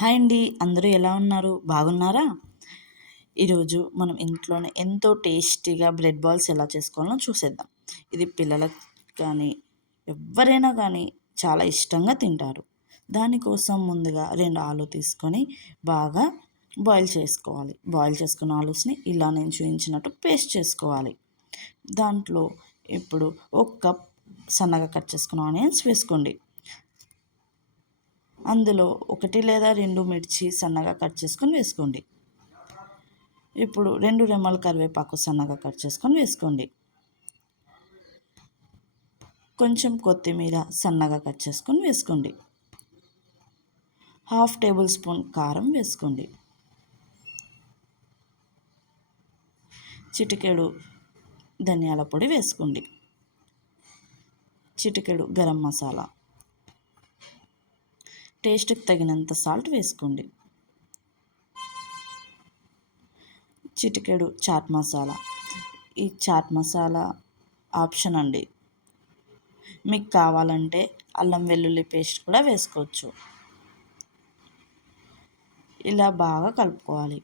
Hi అండి. అందరూ ఎలా ఉన్నారు? బాగున్నారా? ఈరోజు మనం ఇంట్లోనే ఎంతో టేస్టీగా బ్రెడ్ బాల్స్ ఎలా చేసుకోవాలో చూసేద్దాం. ఇది పిల్లలకు కానీ, ఎవ్వరైనా కానీ చాలా ఇష్టంగా తింటారు. దానికోసం ముందుగా 2 ఆలు తీసుకొని బాగా బాయిల్ చేసుకోవాలి. బాయిల్ చేసుకున్న ఆలూస్‌ని ఇలా నేను చూయించినట్టు పేస్ట్ చేసుకోవాలి. దాంట్లో ఇప్పుడు ఒక కప్ సన్నగా కట్ చేసుకున్న ఆనియన్స్ వేసుకోండి. అందులో 1 లేదా 2 మిర్చి సన్నగా కట్ చేసుకొని వేసుకోండి. ఇప్పుడు 2 రెమ్మల కరివేపాకు సన్నగా కట్ చేసుకొని వేసుకోండి. కొంచెం కొత్తిమీర సన్నగా కట్ చేసుకొని వేసుకోండి. హాఫ్ టేబుల్ స్పూన్ కారం వేసుకోండి. చిటికెడు ధనియాల పొడి వేసుకోండి. చిటికెడు గరం మసాలా, టేస్ట్కి తగినంత సాల్ట్ వేసుకోండి. చిటికెడు చాట్ మసాలా. ఈ చాట్ మసాలా ఆప్షన్ అండి. మీకు కావాలంటే అల్లం వెల్లుల్లి పేస్ట్ కూడా వేసుకోవచ్చు. ఇలా బాగా కలుపుకోవాలి.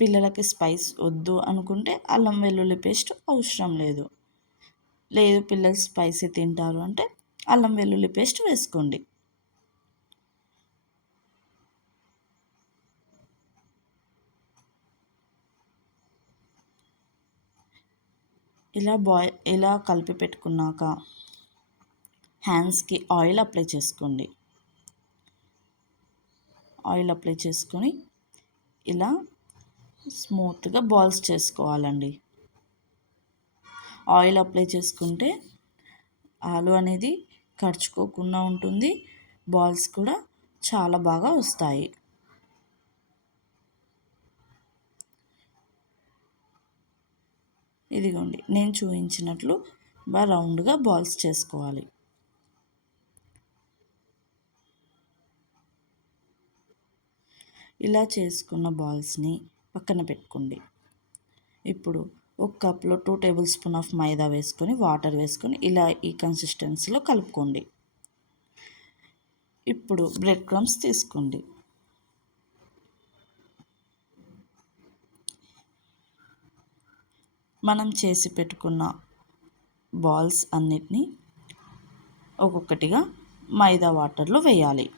పిల్లలకి స్పైస్ వద్దు అనుకుంటే అల్లం వెల్లుల్లి పేస్ట్ అవసరం లేదు. లేదు పిల్లలు స్పైసీ తింటారు అంటే అల్లం వెల్లుల్లి పేస్ట్ వేసుకోండి. ఇలా కలిపి పెట్టుకున్నాక హ్యాండ్స్కి ఆయిల్ అప్లై చేసుకోండి. ఆయిల్ అప్లై చేసుకొని ఇలా స్మూత్గా బాల్స్ చేసుకోవాలండి. ఆయిల్ అప్లై చేసుకుంటే ఆలు అనేది కరుచుకోకుండా ఉంటుంది. బాల్స్ కూడా చాలా బాగా వస్తాయి. ఇదిగోండి నేను చూపించినట్లు బాగా రౌండ్గా బాల్స్ చేసుకోవాలి. ఇలా చేసుకున్న బాల్స్ని పక్కన పెట్టుకోండి. ఇప్పుడు ఒక కప్లో 2 టేబుల్ స్పూన్ ఆఫ్ మైదా వేసుకొని వాటర్ వేసుకొని ఇలా ఈ కన్సిస్టెన్సీలో కలుపుకోండి. ఇప్పుడు బ్రెడ్ క్రమ్స్ తీసుకోండి. మనం చేసి పెట్టుకున్న బాల్స్ అన్నిటినీ ఒక్కొక్కటిగా మైదా వాటర్లో వేయాలి.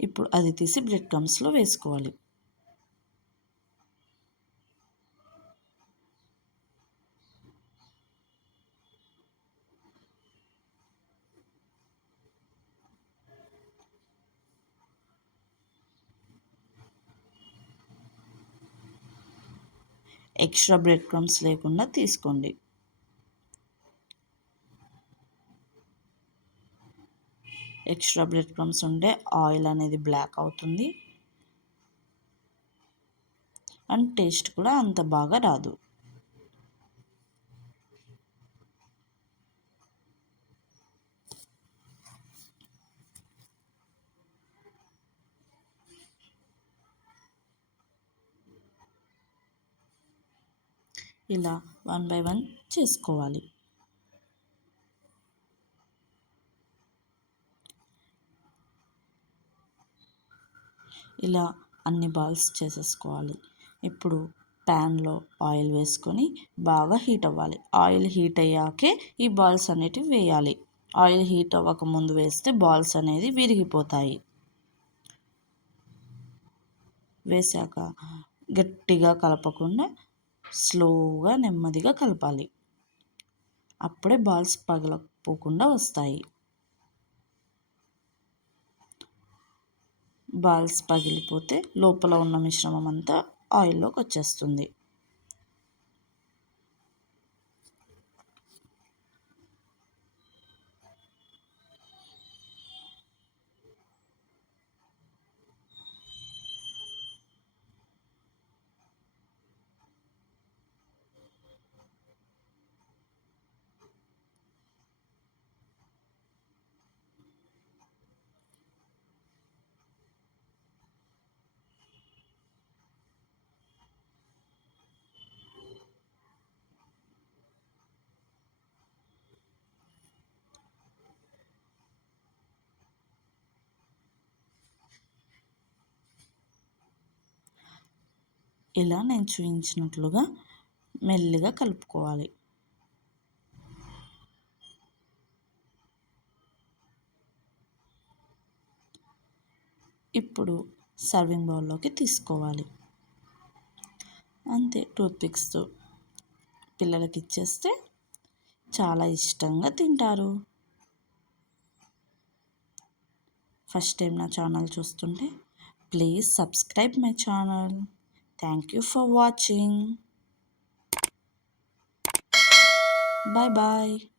ఇప్పుడు అది తీసి బ్రెడ్ క్రమ్స్లో వేసుకోవాలి. ఎక్స్ట్రా బ్రెడ్ క్రమ్స్ లేకుండా తీసుకోండి. ఎక్స్ట్రా బ్రెడ్ క్రమ్స్ ఉంటే ఆయిల్ అనేది బ్లాక్ అవుతుంది అండ్ టేస్ట్ కూడా అంత బాగా రాదు. ఇలా 1 బై 1 చేసుకోవాలి. ఇలా అన్ని బాల్స్ చేసేసుకోవాలి. ఇప్పుడు ప్యాన్లో ఆయిల్ వేసుకొని బాగా హీట్ అవ్వాలి. ఆయిల్ హీట్ అయ్యాకే ఈ బాల్స్ అనేటివి వేయాలి. ఆయిల్ హీట్ అవ్వకముందు వేస్తే బాల్స్ అనేది విరిగిపోతాయి. వేసాక గట్టిగా కలపకుండా స్లోగా నెమ్మదిగా కలపాలి. అప్పుడే బాల్స్ పగలపోకుండా వస్తాయి. బాల్స్ పగిలిపోతే లోపల ఉన్న మిశ్రమం అంతా ఆయిల్లోకి వచ్చేస్తుంది. ఇలా నేను చూపించినట్లుగా మెల్లిగా కలుపుకోవాలి. ఇప్పుడు సర్వింగ్ బౌల్లోకి తీసుకోవాలి. అంతే, టూత్పిక్స్తో పిల్లలకి ఇచ్చేస్తే చాలా ఇష్టంగా తింటారు. ఫస్ట్ టైం నా ఛానల్ చూస్తుంటే please subscribe my channel. Thank you for watching. Bye bye.